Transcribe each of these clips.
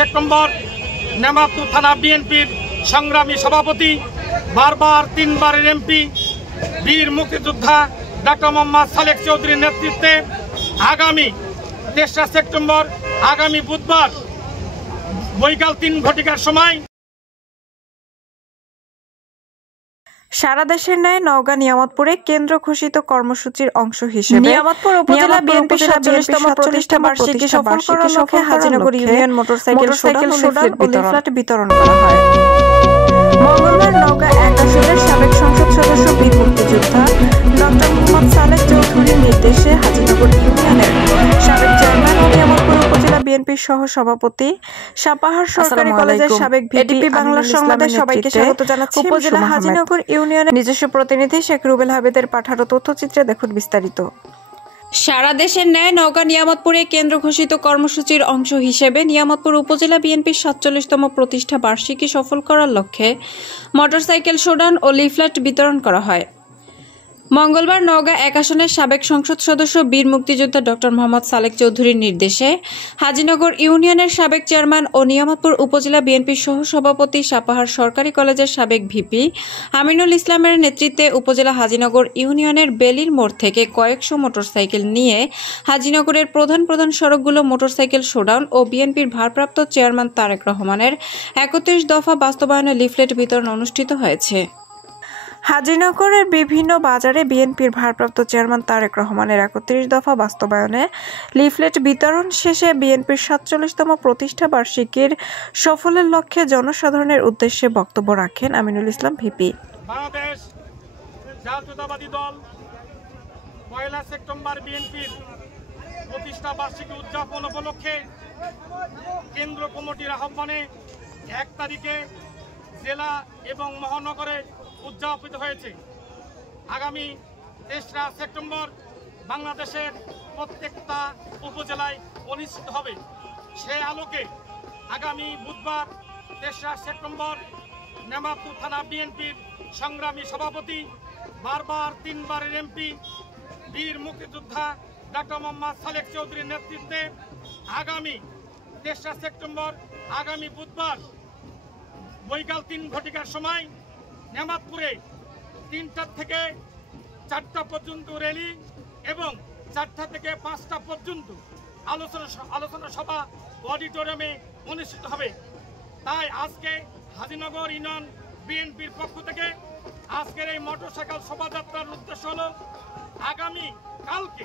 September নেমাতুর থানা বিএনপির সংগ্রামী সভাপতি, বারবার 3 বারের এমপি, বীর মুক্তিযোদ্ধা ডক্টর মোহাম্মদ সালেক চৌধুরীর নেতৃত্বে আগামী 3রা সেপ্টেম্বর আগামী বুধবার বৈকাল 3 ঘটিকার সময় সারা দেশের ন্যায় নওগাঁ নিয়ামতপুরে কেন্দ্র ঘোষিত কর্মসূচির অংশ হিসেবে নিয়ামতপুর উপজেলা বিএনপির 47তম প্রতিষ্ঠা বার্ষিকী সফল করার লক্ষ্যে হাজিনগর ইউনিয়ন মোটরসাইকেল শোডাউন ও লিফলেট বিতরণ করা হয়। মঙ্গলবার নওগাঁ 1 আসনের সাবেক সংসদ সদস্য বীর মুক্তিযোদ্ধা ডক্টর মোহাম্মদ সালেক চৌধুরীর নির্দেশে হাজিনগর ইউনিয়নের সাবেক চেয়ারম্যান ও নিয়ামতপুর উপজেলা বিএনপির সহ সভাপতি, সাপাহার সরকারি কলেজের সাবেক ভিপি বাংলা সংবাদে সবাইকে স্বাগত জানাচ্ছি। উপজেলা হাজিনগর ইউনিয়নের নিজস্ব প্রতিনিধি শেখ রুবেল হাবিদের পাঠানো তথ্যচিত্রে দেখুন বিস্তারিত। সারা দেশের ন্যায় নওগাঁ নিয়ামতপুরে কেন্দ্র ঘোষিত কর্মসূচির অংশ হিসেবে নিয়ামতপুর উপজেলা বিএনপির 47তম প্রতিষ্ঠা বার্ষিকী সফল করার লক্ষ্যে মোটরসাইকেল শোডাউন ও লিফলেট বিতরণ করা হয়। মঙ্গলবার নওগাঁ 1 আসনের সাবেক সংসদ সদস্য বীর মুক্তিযোদ্ধা ডক্টর মোহাম্মদ সালেক চৌধুরীর নির্দেশে হাজিনগর ইউনিয়নের সাবেক চেয়ারম্যান ও নিয়ামতপুর উপজেলা বিএনপির সহ সভাপতি, সাপাহার সরকারি কলেজের সাবেক ভিপি আমিনুল ইসলামের নেতৃত্বে উপজেলা হাজিনগর ইউনিয়নের বেলির মোড় থেকে কয়েকশো মোটরসাইকেল নিয়ে হাজিনগরের প্রধান সড়কগুলো মোটরসাইকেল শোডাউন ও বিএনপির ভারপ্রাপ্ত চেয়ারম্যান তারেক রহমানের 31 দফা বাস্তবায়নে লিফলেট বিতরণ অনুষ্ঠিত হয়েছে। হাজিনগরের বিভিন্ন বাজারে বিএনপির ভারপ্রাপ্ত চেয়ারম্যান তারেক রহমানের 31 দফা বাস্তবায়নে লিফলেট বিতরণ শেষে বিএনপির 47তম প্রতিষ্ঠা বার্ষিকীর সফলের লক্ষ্যে জনসাধারণের উদ্দেশ্যে বক্তব্য রাখেন আমিনুল ইসলাম ভিপি। বাংলাদেশ জাতীয়তাবাদী দল 1 সেপ্টেম্বর বিএনপির প্রতিষ্ঠা বার্ষিকী উদযাপন উপলক্ষে কেন্দ্র কমিটির আহ্বানে 1 তারিখে জেলা এবং মহানগরে উদযাপিত হয়েছে। আগামী 3রা সেপ্টেম্বর বাংলাদেশের প্রত্যেকটা উপজেলায় অনুষ্ঠিত হবে। সে আলোকে আগামী বুধবার 3রা সেপ্টেম্বর নেমাতুর থানা বিএনপির সংগ্রামী সভাপতি, বারবার 3 বারের এমপি, বীর মুক্তিযোদ্ধা ডক্টর মোহাম্মদ সালেক চৌধুরীর নেতৃত্বে আগামী 3রা সেপ্টেম্বর আগামী বুধবার বৈকাল 3 ঘটিকার সময় নেমাতপুরে 3টা থেকে 4টা পর্যন্ত র্যালি এবং 4টা থেকে 5টা পর্যন্ত আলোচনা সভা অডিটোরিয়ামে অনুষ্ঠিত হবে। তাই আজকে হাজিনগর ইউনিয়ন বিএনপির পক্ষ থেকে আজকের এই মোটরসাইকেল শোভাযাত্রার উদ্দেশ্য হল আগামী কালকে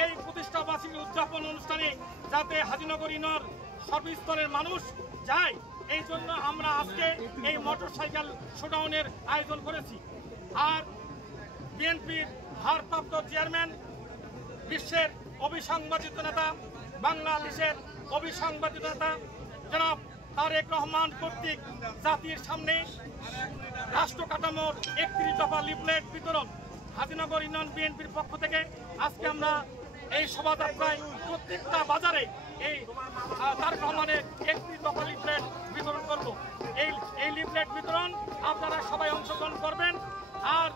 এই প্রতিষ্ঠা বার্ষিকী উদযাপন অনুষ্ঠানে যাতে হাজিনগর ইউনিয়ন সর্বস্তরের মানুষ যায়, এই জন্য আমরা আজকে এই মোটরসাইকেল শোডাউনের আয়োজন করেছি। আর বিএনপির ভারপ্রাপ্ত চেয়ারম্যান, বিশ্বের অবিসংবাদিত নেতা, বাংলাদেশের অবিসংবাদিত নেতা জনাব তারেক রহমান কর্তৃক জাতির সামনে রাষ্ট্র কাঠামোর 31 দফা লিফলেট বিতরণ হাজিনগর ইউনিয়ন বিএনপির পক্ষ থেকে আজকে আমরা এই শোভাযাত্রায় প্রত্যেকটা বাজারে এই তারেক রহমানের 31 দফা লিফলেট বিতরণ করব। এই লিফলেট বিতরণ আপনারা সবাই অংশগ্রহণ করবেন। আর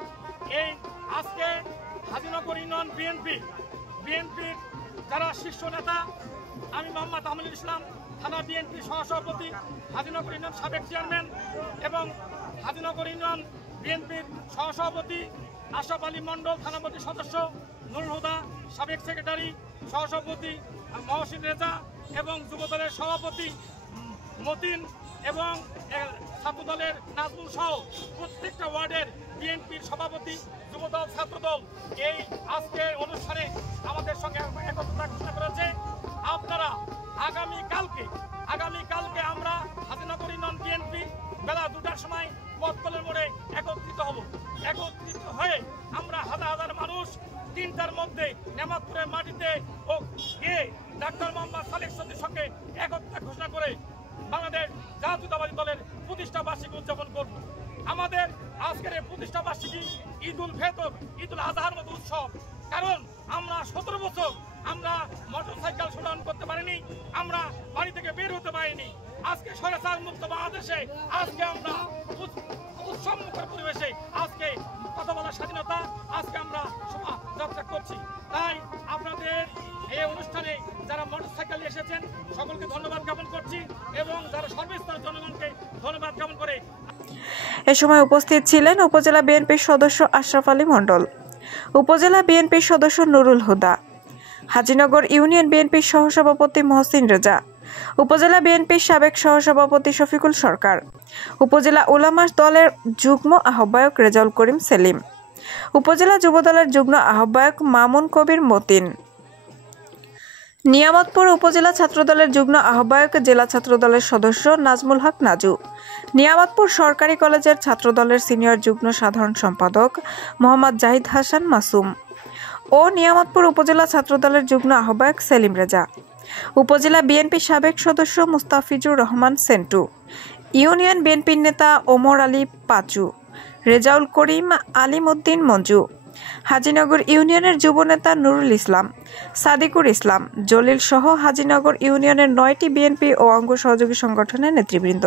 এই আজকে হাজিনগর ইউনিয়ন বিএনপির যারা শীর্ষ নেতা, আমি মোহাম্মদ আমিনুল ইসলাম থানা বিএনপি সহসভাপতি, হাজিনগর ইউনিয়ন সাবেক চেয়ারম্যান এবং হাজিনগর ইউনিয়ন বিএনপির সহসভাপতি আশরাফ আলী মণ্ডল থানাপতি সদস্য, নুরুল হুদা সাবেক সেক্রেটারি সহসভাপতি, মহসিন রেজা এবং যুবদলের সভাপতি মতিন এবং ছাত্রদলের নাজমুল সহ প্রত্যেকটা ওয়ার্ডের বিএনপির সভাপতি, যুবদল, ছাত্রদল এই আজকে অনুষ্ঠানে আমাদের সঙ্গে একত্রতা ঘোষণা করেছে। আপনারা আগামীকালকে আমরা হাজিনগর ইউনিয়ন বিএনপি বেলা 2টার সময় পথকলের মোড়ে একত্রিত হয়ে আমরা হাজার মানুষ 3টার মধ্যে নেমাতপুরের মাটিতে ও গিয়ে ডাক্তার মোহাম্মদ সালেক চৌধুরীর সঙ্গে একত্রিত ঘোষণা করে বাংলাদেশ জাতীয়তাবাদী দলের প্রতিষ্ঠা বার্ষিকী উদযাপন করব। আমাদের আজকের এই প্রতিষ্ঠা বার্ষিকী ঈদুল ফিতর, ঈদুল আজহার মতো উৎসব। কারণ আমরা 17 বছর আমরা মোটরসাইকেল শোডাউন করতে পারিনি, আমরা বাড়ি থেকে বের হতে পারিনি। আজকে স্বৈরাচার মুক্ত বাংলাদেশে আজকে আমরা উৎসবমুখর পরিবেশে আজকে কথা বলার স্বাধীনতা আজকে আমরা শোভাযাত্রা করছি। তাই আপনাদের এই অনুষ্ঠানে যারা মোটরসাইকেল এসেছেন সকলকে ধন্যবাদ জ্ঞাপন করছি এবং তারা সর্বস্তরের জনগণকে ধন্যবাদ জ্ঞাপন করে। এ সময় উপস্থিত ছিলেন উপজেলা বিএনপির সদস্য আশরাফ আলী মণ্ডল, উপজেলা বিএনপির সদস্য নুরুল হুদা, হাজীনগর ইউনিয়ন বিএনপির সহসভাপতি মহসিন রেজা, উপজেলা বিএনপির সাবেক সহসভাপতি শফিকুল সরকার, উপজেলা উলামা দলের যুগ্ম আহ্বায়ক রেজাউল করিম সেলিম, উপজেলা যুবদলের যুগ্ম আহ্বায়ক মামুন কবির মতিন, নিয়ামতপুর উপজেলা ছাত্রদলের যুগ্ম আহ্বায়ক জেলা ছাত্রদলের সদস্য নাজমুল হক নাজু, নিয়ামতপুর সরকারি কলেজের ছাত্রদলের সিনিয়র যুগ্ম সাধারণ সম্পাদক মোহাম্মদ জাহিদ হাসান মাসুম ও নিয়ামতপুর উপজেলা ছাত্রদলের যুগ্ম আহ্বায়ক সেলিম রেজা, উপজেলা বিএনপি সাবেক সদস্য মুস্তাফিজুর রহমান সেন্টু, ইউনিয়ন বিএনপির নেতা ওমর আলী পাচু, রেজাউল করিম আলিমউদ্দিন মঞ্জু, হাজীনগর ইউনিয়নের যুবনেতা নুরুল ইসলাম, সাদিকুর ইসলাম, জলিল সহ হাজীনগর ইউনিয়নের 9টি বিএনপি ও অঙ্গ সহযোগী সংগঠনের নেতৃবৃন্দ।